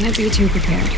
Can't be too prepared.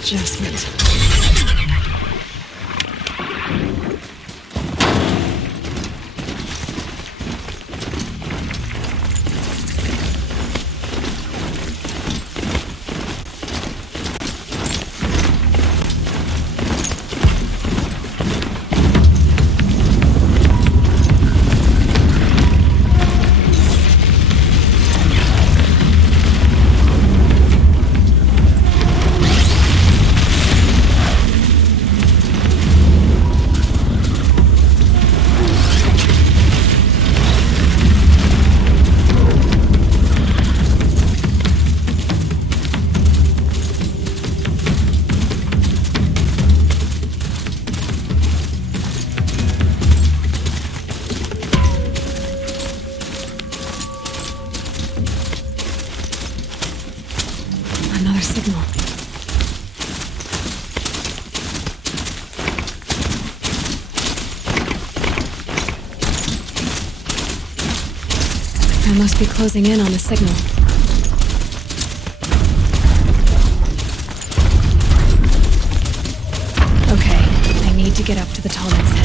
Adjustment. Another signal. I must be closing in on the signal. Okay, I need to get up to the tallneck's head.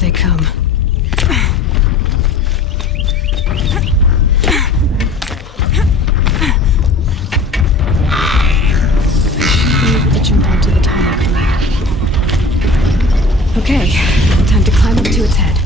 they come. Be able to jump onto the tunnel from here. Okay, time to climb up to its head.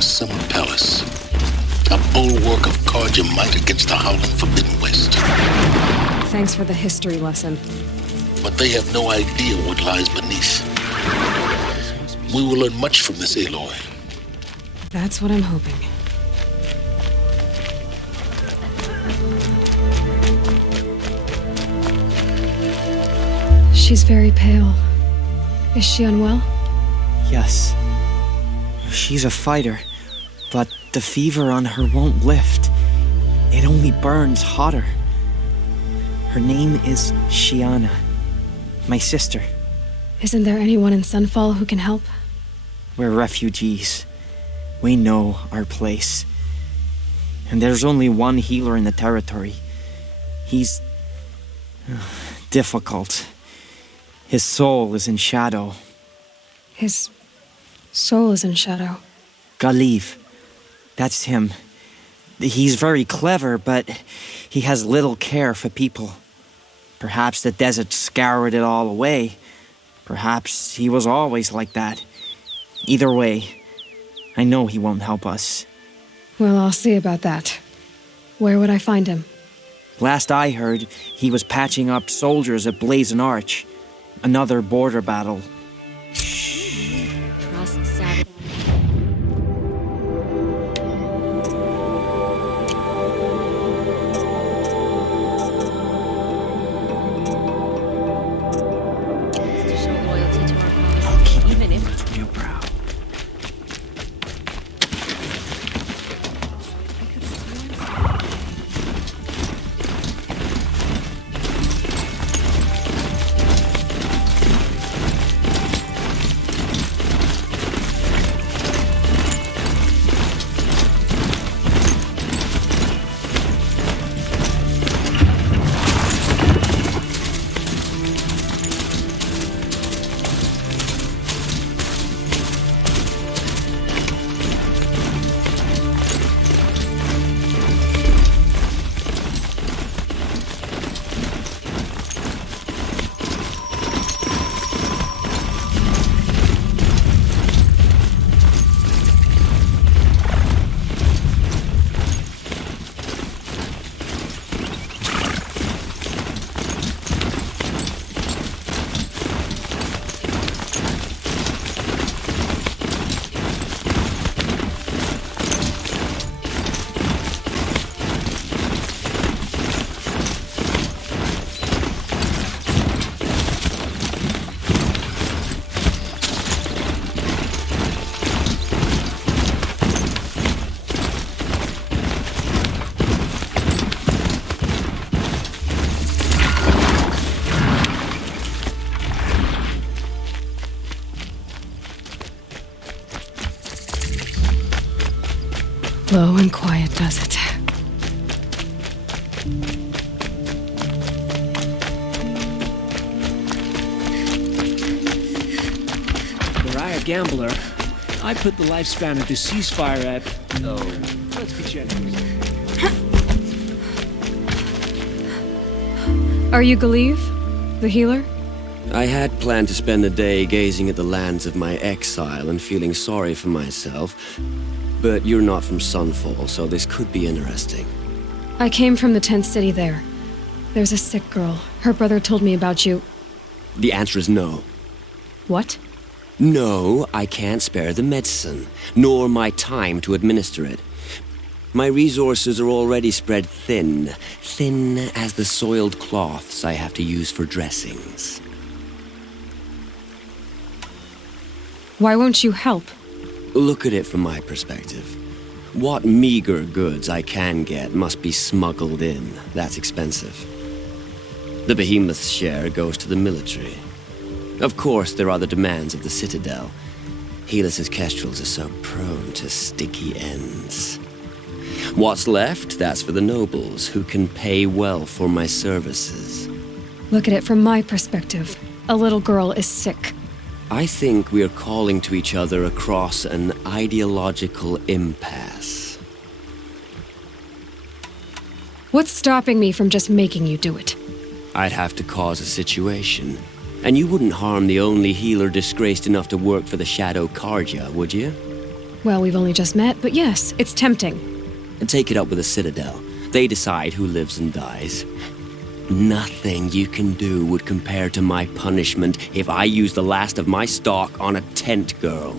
Summer Palace, a bulwark of carja might against the howling Forbidden West. Thanks for the history lesson. But they have no idea what lies beneath. We will learn much from this Aloy. That's what I'm hoping. She's very pale. Is she unwell? Yes. She's a fighter, but the fever on her won't lift. It only burns hotter. Her name is Shiana, my sister. Isn't there anyone in Sunfall who can help? We're refugees. We know our place. And there's only one healer in the territory. He's difficult. His soul is in shadow. His soul is in shadow. Galiv. That's him. He's very clever, but he has little care for people. Perhaps the desert scoured it all away. Perhaps he was always like that. Either way, I know he won't help us. Well, I'll see about that. Where would I find him? Last I heard, he was patching up soldiers at Blazon Arch. Another border battle. Trust Savage. To show loyalty to our cause, even if You're proud. Slow and quiet does it. Were I a gambler, I'd put the lifespan of the ceasefire at... Oh, let's be generous. Are you Galeev, the healer? I had planned to spend the day gazing at the lands of my exile and feeling sorry for myself, but you're not from Sunfall, so this could be interesting. I came from the tent city there. There's a sick girl. Her brother told me about you. The answer is no. What? No, I can't spare the medicine, nor my time to administer it. My resources are already spread thin, thin as the soiled cloths I have to use for dressings. Why won't you help? Look at it from my perspective. What meager goods I can get must be smuggled in. That's expensive. The behemoth's share goes to the military. Of course, there are the demands of the Citadel. Helis's kestrels are so prone to sticky ends. What's left, that's for the nobles, who can pay well for my services. Look at it from my perspective. A little girl is sick. I think we are calling to each other across an ideological impasse. What's stopping me from just making you do it? I'd have to cause a situation. And you wouldn't harm the only healer disgraced enough to work for the Shadow Carja, would you? Well, we've only just met, but yes, it's tempting. Take it up with the Citadel. They decide who lives and dies. Nothing you can do would compare to my punishment if I use the last of my stock on a tent girl.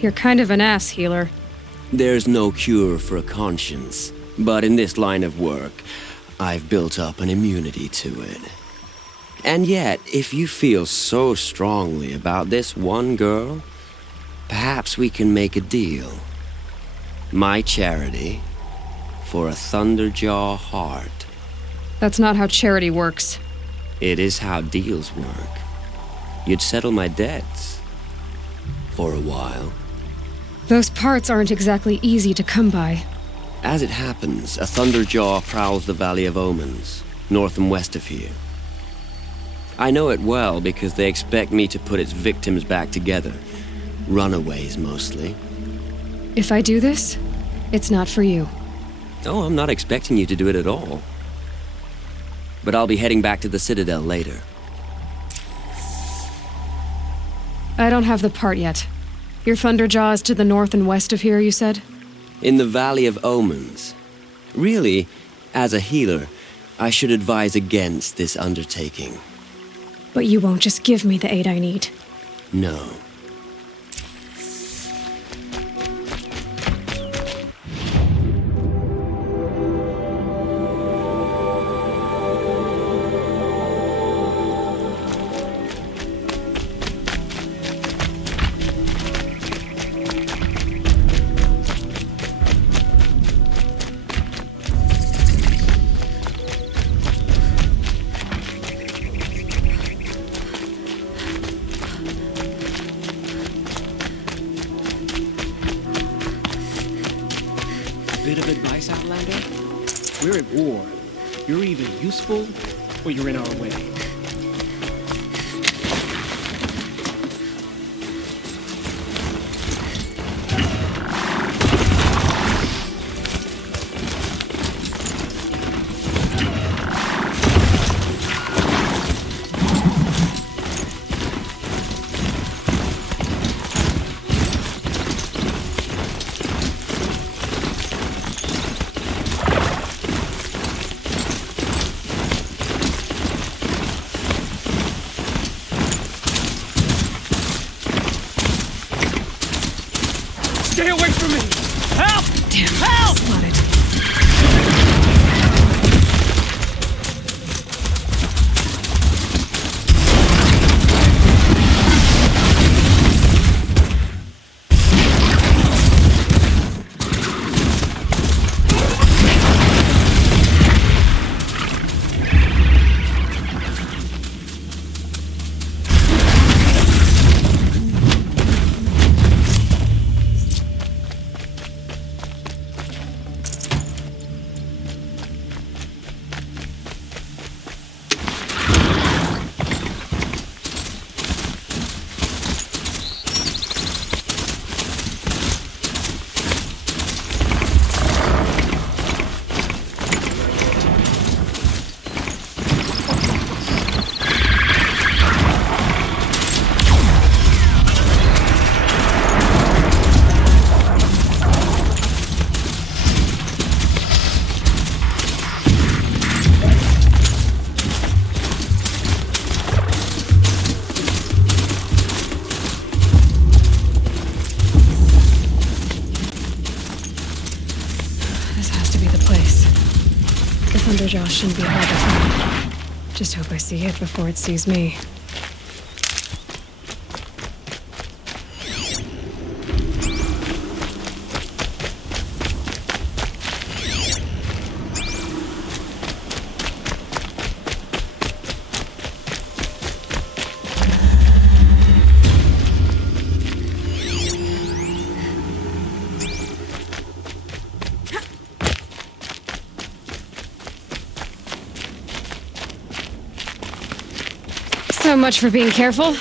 You're kind of an ass, healer. There's no cure for a conscience, but in this line of work, I've built up an immunity to it. And yet, if you feel so strongly about this one girl, perhaps we can make a deal. My charity for a Thunderjaw heart. That's not how charity works. It is how deals work. You'd settle my debts. For a while. Those parts aren't exactly easy to come by. As it happens, a Thunderjaw prowls the Valley of Omens, north and west of here. I know it well because they expect me to put its victims back together. Runaways, mostly. If I do this, it's not for you. Oh, I'm not expecting you to do it at all. But I'll be heading back to the Citadel later. I don't have the part yet. Your Thunderjaw is to the north and west of here, you said? In the Valley of Omens. Really, as a healer, I should advise against this undertaking. But you won't just give me the aid I need. No. Bit of advice, Outlander? We're at war. You're either useful, or you're in our way. Thunderjaw shouldn't be hard to find. Just hope I see it before it sees me. So much for being careful.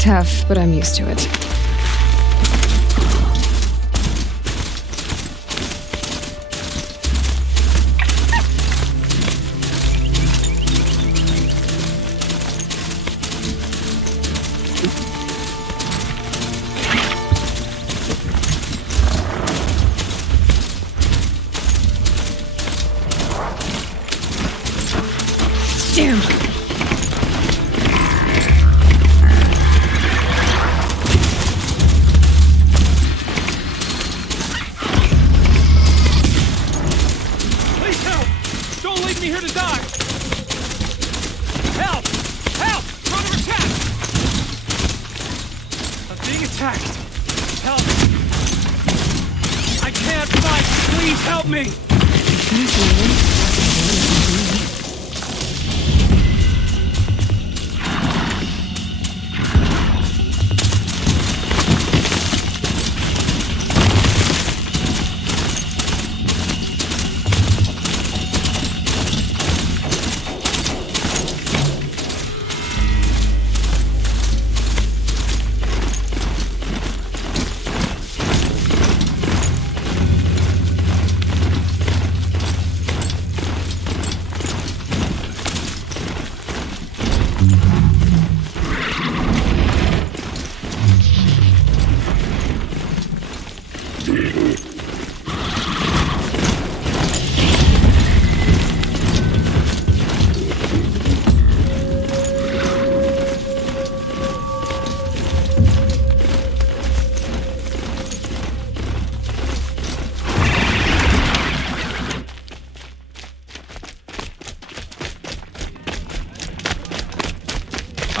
Tough, but I'm used to it. Damn! Please help! Don't leave me here to die! Help! Help! I'm under attack! I'm being attacked! Help! I can't fight! Please help me!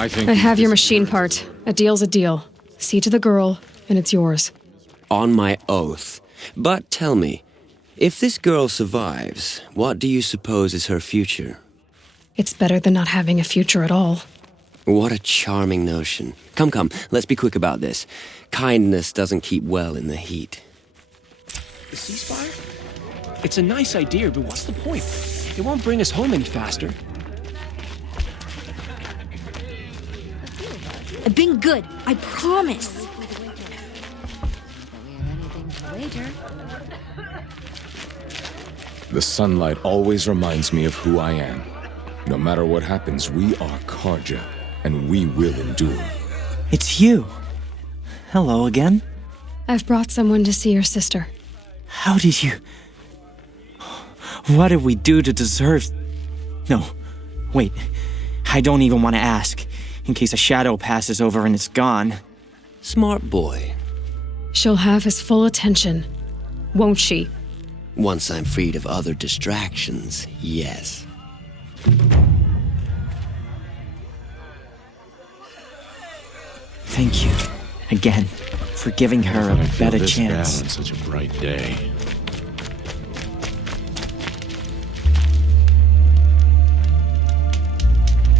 I have your machine part. A deal's a deal. See to the girl, and it's yours. On my oath. But tell me, if this girl survives, what do you suppose is her future? It's better than not having a future at all. What a charming notion. Come, come, let's be quick about this. Kindness doesn't keep well in the heat. The ceasefire? It's a nice idea, but what's the point? It won't bring us home any faster. I've been good, I promise. The sunlight always reminds me of who I am. No matter what happens, we are Karja, and we will endure. It's you. Hello again. I've brought someone to see your sister. How did you... What did we do to deserve... No, wait. I don't even want to ask, in case a shadow passes over and it's gone. Smart boy. She'll have his full attention, won't she? Once I'm freed of other distractions, yes. Thank you, again, for giving her a better Bad chance. on such a bright day.